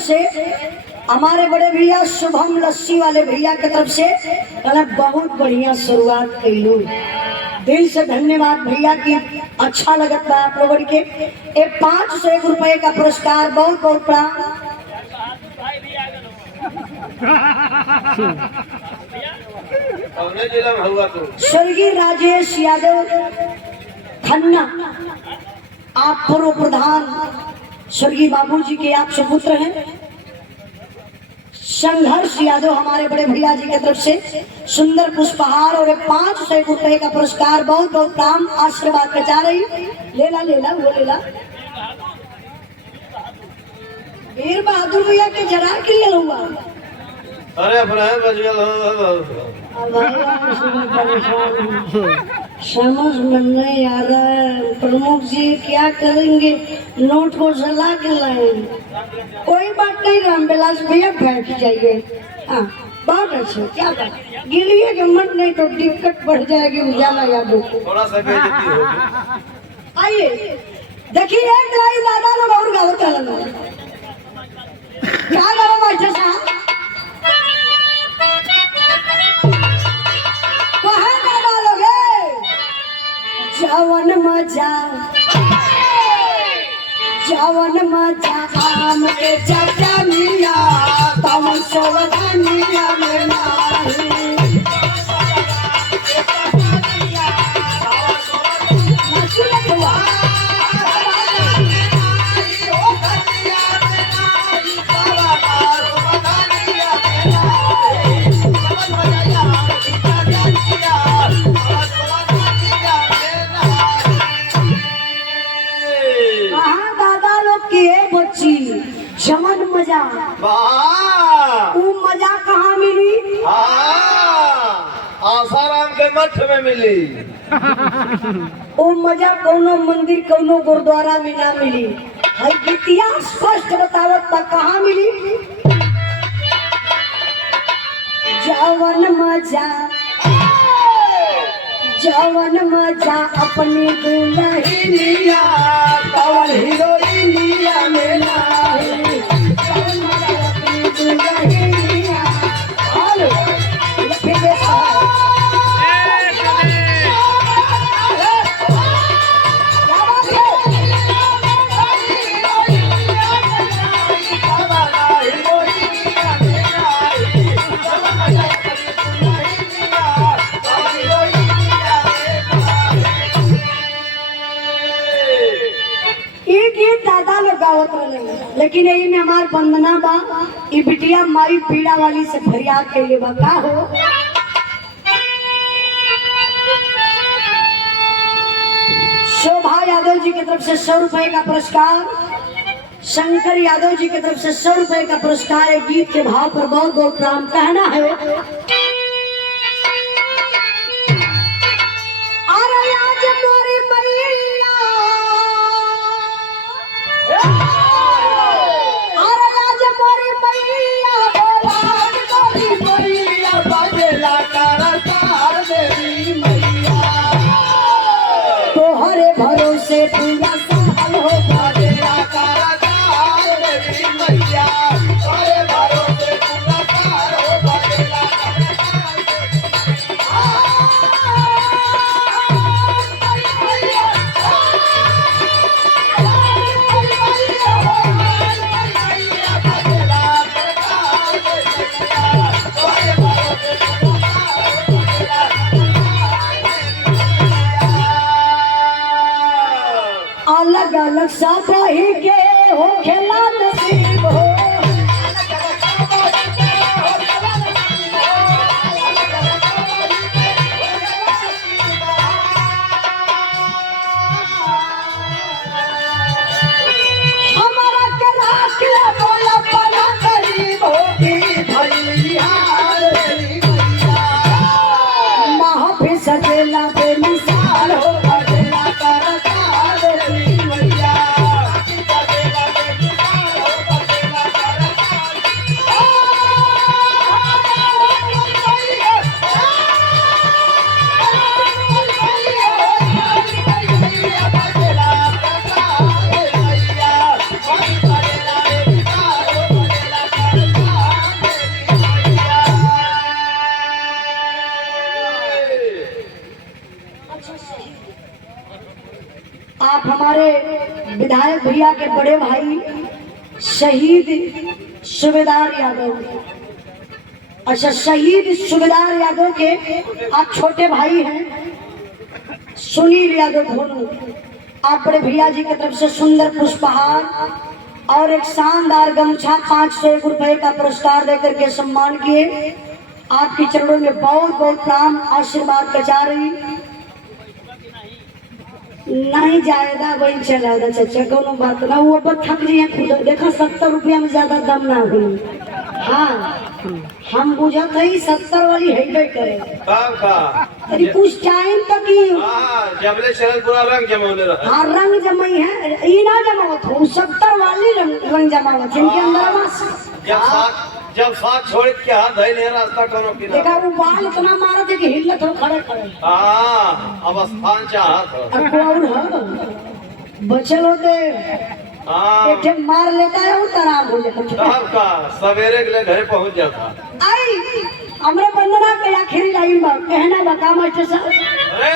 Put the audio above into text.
से हमारे बड़े भैया शुभम लस्सी वाले भैया की तरफ से बहुत बढ़िया शुरुआत कैलू। दिल से धन्यवाद भैया की। अच्छा लगता है आप लोगों के। 501 रुपए का पुरस्कार बहुत बहुत प्रणाम। स्वर्गीय राजेश यादव खन्ना, आप पूर्व प्रधान स्वर्गीय बाबूजी के आप सुपुत्र हैं। संघर्ष यादव हमारे बड़े भैया जी की तरफ से सुंदर पुष्पहार और 500 रुपए का पुरस्कार बहुत बहुत काम आशीर्वाद का चाह रही। लेला लेला वो लेला वीर बहादुर भैया के जरा के लिए हुआ। अरे समझ में नहीं आ रहा है प्रमुख जी क्या करेंगे, नोट को जला के लाएंगे। कोई बात नहीं रामविलास भैया बैठ जाइए। हाँ बहुत अच्छा, क्या बात गिरिए के मन नहीं तो दिक्कत बढ़ जाएगी उजाला यादव को। थोड़ा सा आइए देखिए एक लाई दादा लोग और गाँव चला क्या गाँव अच्छा सा कहाँ दादा लोग जवन मजा आम के चटनिया तम सोवनिया में नाही। जवन मजा वो मजा कहाँ मिली? आसाराम के मठ में मिली। वो मजा कोनो मंदिर कोनो गुरुद्वारा में ना मिली। इतिहास स्पष्ट बतावत बा कहाँ मिली। जवन मजा अपनी दुल्हनिया कवन हीरोइनिया में नाही। लेकिन यही में हमार वंदना बा ई बिटिया माई पीड़ा वाली से फरियाद के लिए बा का हो। शोभा यादव जी की तरफ से 100 रुपए का पुरस्कार, शंकर यादव जी की तरफ से 100 रुपए का पुरस्कार। एक गीत के भाव पर बहुत बहुत प्रणाम कहना है। तोहरे भरोसे पूरा साल हो गया अलग अलग साथी के हो खेला नसीब हो। हमारा के राख ले बोला बना गरीब होगी भैया महफिल सजेला बेमिसाल हो बदला करता आप हमारे विधायक भैया के बड़े भाई शहीद सूबेदार यादव, अच्छा शहीद सूबेदार यादव के आप छोटे भाई हैं सुनील यादव भोनू। आप बड़े भैया जी की तरफ से सुंदर पुष्पहार और एक शानदार गमछा 501 रुपए का पुरस्कार देकर के सम्मान किए। आपके चरणों में बहुत बहुत प्रणाम, आशीर्वाद बचा रही नहीं जाएगा वही चलाएगा चाचा, कोनो बात ना। वो पर थक जी खुद देखा 70 रुपया में ज्यादा दम ना हुई। हाँ हम बुझत है 70 वाली है करे अरे कुछ टाइम तक ही जबले चल पूरा रंग जमौले रहा। हाँ रंग जमाई है, ई ना जमावत हो 70 वाली रंग जमावत इनके अंदर। जब साथ छोड़ के हाथ धई नहीं रास्ता करो कि देखा वो बाल इतना मारा थे कि हिलत हो खड़े खड़े। अब स्थान चाहत हो बचल होते एक मार लेता है तराम हो जाता का सवेरे के लिए घर पहुंच जाता। आई हमरे बंदना के आखिरी लाइन बा कहना बा का मास्टर साहब। अरे